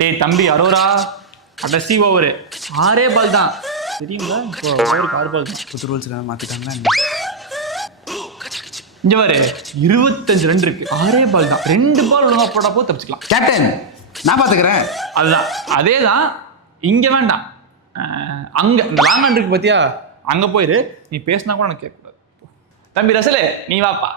டேய் தம்பி அரோரா, கடைசி ஓவர் 6 பால் தான் தெரியுங்களா? இப்போ ஓவருக்கு 6 பால் தான். புது ரூல்ஸ் மாத்திட்டாங்களா? இங்க பாரு 25 ரன் இருக்கு, 6 பால் தான். 2 பால் ஒழுங்கா போட்டா போது தப்பிச்சுக்கலாம். கேப்டன் நான் பாத்துக்கிறேன். அதுதான் அதே தான். இங்க வேண்டாம், அங்க இந்த லாங் ரன் இருக்கு பாத்தியா, அங்க போயிரு. நீ பேசினா கூட எனக்கு கேட்கக்கூடாது. தம்பி ரசலே நீ வாப்பா.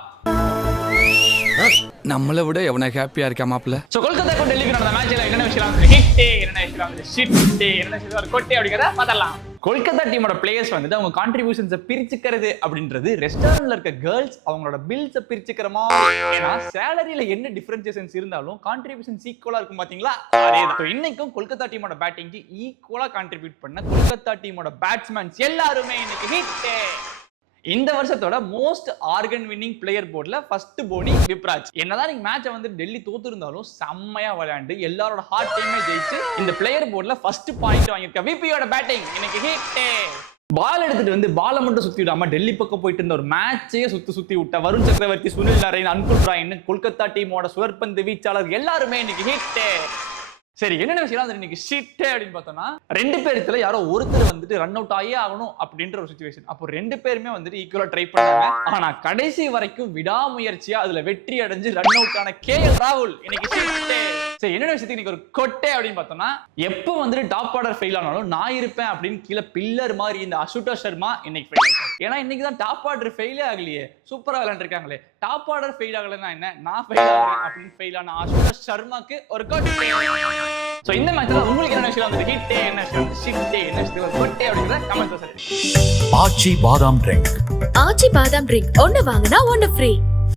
நம்மளை விட எவனை ஹாப்பியா இருக்கா மாப்பிள்ள. சோ கொல்கத்தாக்கும் டெல்லிக்கு நடந்த மேட்ச்ல என்னென்ன விஷயம் ஹிட், என்னென்ன விஷயம் ஷிட், என்னென்ன விஷயம் கொட்டே அப்படிங்கறத பார்த்தலாம். கொல்கத்தா டீமோட பிளேயர்ஸ் வந்துட்டு அவங்க கான்ட்ரிபியூஷன்ஸை பிரிச்சுக்கிறது அப்படின்றது ரெஸ்டாரண்ட்ல இருக்க கேர்ள்ஸ் அவங்களோட பில்ஸை பிரிச்சுக்கிற மாதிரி. ஏன்னா சேலரியில என்ன டிஃபரன்சியேஷன்ஸ் இருந்தாலும் கான்ட்ரிபியூஷன்ஸ் ஈக்குவலா இருக்கும் பாத்தீங்களா? அதேதான். இன்னைக்கும் கொல்கத்தா டீமோட பேட்டிங்க்கு ஈக்குவலா கான்ட்ரிபியூட் பண்ண கொல்கத்தா டீமோட பேட்ஸ்மேன்ஸ் எல்லாருமே இன்னைக்கு ஹிட். இந்த வருஷத்தோட மோஸ்ட் ஆர்கன் வின்னிங் பிளேயர் போர்ட்ல ஃபர்ஸ்ட் போனி விப்ராஜ். என்னதான் நீங்க மேட்சை வந்து டெல்லி தோத்து இருந்தாலும் செம்மையா விளையாண்டு எல்லாரோட ஹார்ட் டைமே ஜெயிச்சு இந்த பிளேயர் போர்ட்ல ஃபர்ஸ்ட் பாயிண்ட் வாங்கியிருக்க விபியோட பேட்டிங் இன்னைக்கு ஹிட். பால் எடுத்துட்டு வந்து பாலை மட்டும் சுத்தி விடாம டெல்லி பக்கம் போயிட்டு இருந்த ஒரு மேட்சையே சுத்தி விட்ட வருண் சக்கரவர்த்தி, சுனில் நரேன், அன்குல் ராய்னு கொல்கத்தா டீமோட சுழற்பந்து வீச்சாளர் எல்லாருமே இன்னைக்கு ஹிட். சரி, என்னென்ன விஷயம் இன்னைக்கு ஷிட் அப்படின்னு பார்த்தோம்னா, 2 பேர்த்துல யாரோ ஒருத்தர் வந்துட்டு ரன் அவுட் ஆகியே ஆகணும் அப்படின்ற ஒரு சிச்சுவேஷன். அப்போ 2 பேருமே வந்துட்டு ஈக்குவலா ட்ரை பண்ணாங்க. ஆனா கடைசி வரைக்கும் விடாமுயற்சியா அதுல வெற்றி அடைஞ்சு ரன் அவுட் ஆன KL ராகுல் இன்னைக்கு ஷிட். சரி, என்னென்ன விஷயத்துக்கு இன்னைக்கு ஒரு கொட்டை அப்படின்னு பார்த்தோம்னா, எப்போ வந்துட்டு டாப் ஆர்டர் ஃபெயில் ஆனாலும் நான் இருப்பேன் அப்படின்னு கீழே பில்லர் மாதிரி இந்த அசுதோஷ் சர்மா இன்னைக்கு ஃபெயில் ஆயிட்டாரு. ஏன்னா இன்னைக்கு தான் டாப் ஆர்டர் ஃபெயிலே ஆகலையே, சூப்பரா விளையாண்டுருக்காங்களே. டாப் ஆர்டர் ஃபெயில் ஆகலைன்னா என்ன, நான் ஃபெயில் ஆகிறேன் அப்படின்னு ஃபெயில் ஆன அசுதோஷ் சர்மாக்கு ஒரு கொட்டை. சோ இந்த மேட்ச்ல உங்களுக்கு என்ன விஷயம் வந்து ஹிட், என்ன விஷயம் ஷிட், என்ன விஷயம் கொட்டை அப்படிங்கறத கமெண்ட்ல சொல்லுங்க. ஆச்சி பாதாம் ட்ரிங்க். ஆச்சி பாதாம் ட்ரிங்க் ஒன்னு வாங்குனா ஒன்னு ஃப்ரீ.